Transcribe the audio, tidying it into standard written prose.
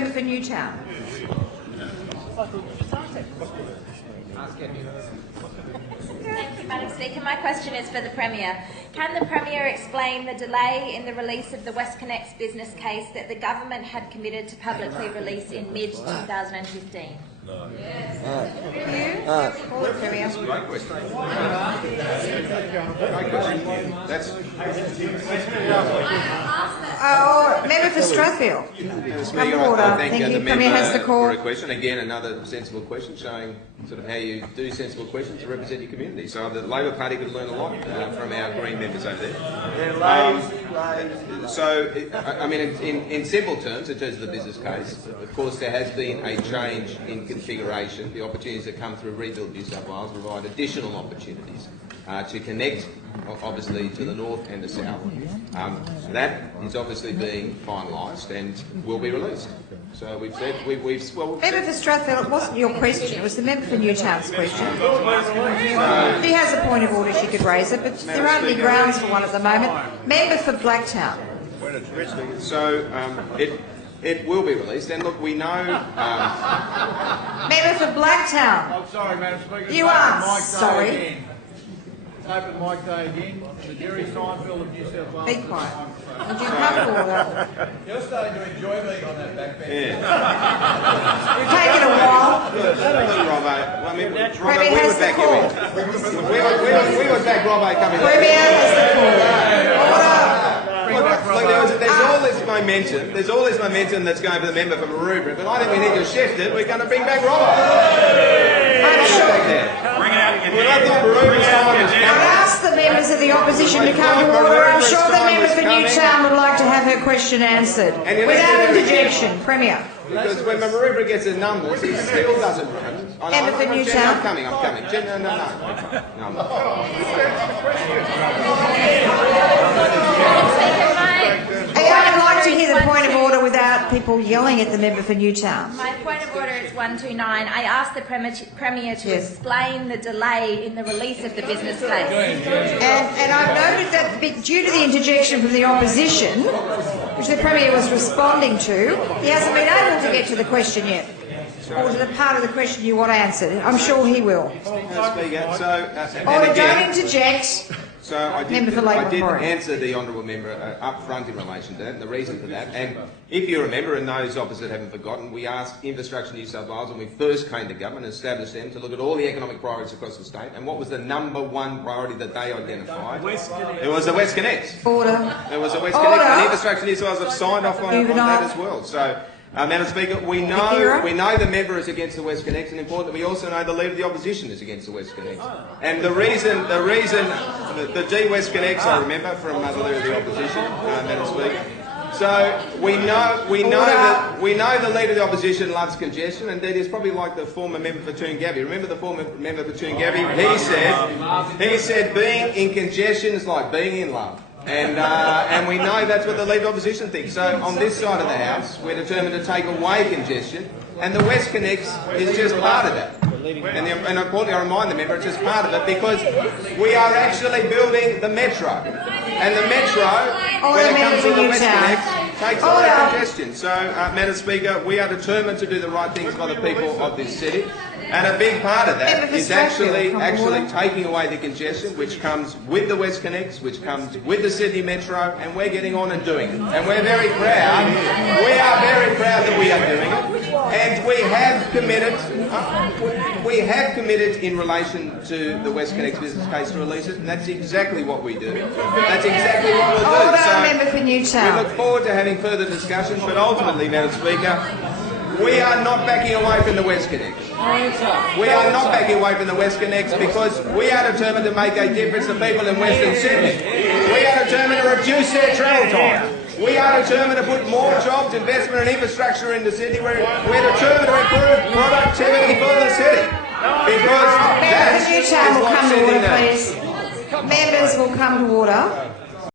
member for Newtown. Thank you, Madam Speaker. My question is for the Premier. Can the Premier explain the delay in the release of the WestConnex business case that the government had committed to publicly release in mid-2015? Call it, Premier. Great question. Member for Strathfield. Come to order. I thank you. The Premier has the call. for a question. Again, another sensible question showing sort of how you do sensible questions to represent your community. So the Labor Party could learn a lot from our Green members over there. In simple terms, in terms of the business case, of course there has been a change in configuration. The opportunities that come through Rebuild New South Wales provide additional opportunities to connect, obviously, to the north and the south. That is obviously being finalised and will be released. So we've said Member for Strathfield, it wasn't your question, it was the member for Newtown's question. She has a point of order, she could raise it, but there aren't any grounds for one at the moment. Member for Blacktown. So it will be released, and look, we know. Member for Blacktown. I'm sorry, Madam Speaker. You are sorry. Open mic day again. The Jerry Seinfeld of New South Wales. Be quiet. Would you come to order? You're starting to enjoy being on that back bench. Yeah. We've taken a while. Premier has the call. We would back Robbo coming in. Premier has the call. Look, there's all this momentum that's going for the member from Maroubra, but I think we need to shift it. We're going to bring back Robbo. I'm sure. I've asked the members of the opposition to come to order. I'm sure the member for Newtown would like to have her question answered. Without interjection. Premier. Because when Maroubra gets his numbers, he still doesn't run. Member for Newtown. I'm coming. Jen, no. I'd like to hear the point of order without people yelling at the member for Newtown. My point of order is 129. I asked the Premier to explain the delay in the release of the business case. And I've noted that due to the interjection from the opposition, which the Premier was responding to, he hasn't been able to get to the question yet. Or to the part of the question you want answered. I'm sure he will. Order, don't interject. So I did answer the honourable member up front in relation to that, and the reason for that. And if you remember, and those opposite haven't forgotten, we asked Infrastructure New South Wales when we first came to government and established them to look at all the economic priorities across the state. And what was the number one priority that they identified? It was the WestConnex. Order. It was the WestConnex, and Infrastructure New South Wales have signed off on that as well. So. Madam Speaker, we know the member is against the WestConnex, and important that we also know the Leader of the Opposition is against the WestConnex. And the reason the de-WestConnex, I remember from the Leader of the Opposition, Madam Speaker. So we know the Leader of the Opposition loves congestion. Indeed, he's probably like the former member for Toongabbie. Remember the former member for Toongabbie? He said being in congestion is like being in love. And we know that's what the Leader of Opposition thinks. So on this side of the House, we're determined to take away congestion, and the WestConnex is just part of that. And importantly, I remind the member, it's just part of it because we are actually building the metro, and the metro, when it comes to the WestConnex, takes away congestion. So, Madam Speaker, we are determined to do the right things by the people of this city. And a big part of that is actually taking away the congestion, which comes with the WestConnex, which comes with the Sydney Metro, and we're getting on and doing it. And we're very proud. We are very proud that we are doing it. And we have committed in relation to the WestConnex business case to release it, and that's exactly what we do. That's exactly what we'll do. So member for Newtown. We look forward to having further discussions, but ultimately, Madam Speaker, we are not backing away from the WestConnex. We are not backing away from the WestConnex because we are determined to make a difference to people in Western Sydney. We are determined to reduce their travel time. We are determined to put more jobs, investment and infrastructure into Sydney. We're determined to improve productivity for the city. Because Members will come to order, please. Members will come to order.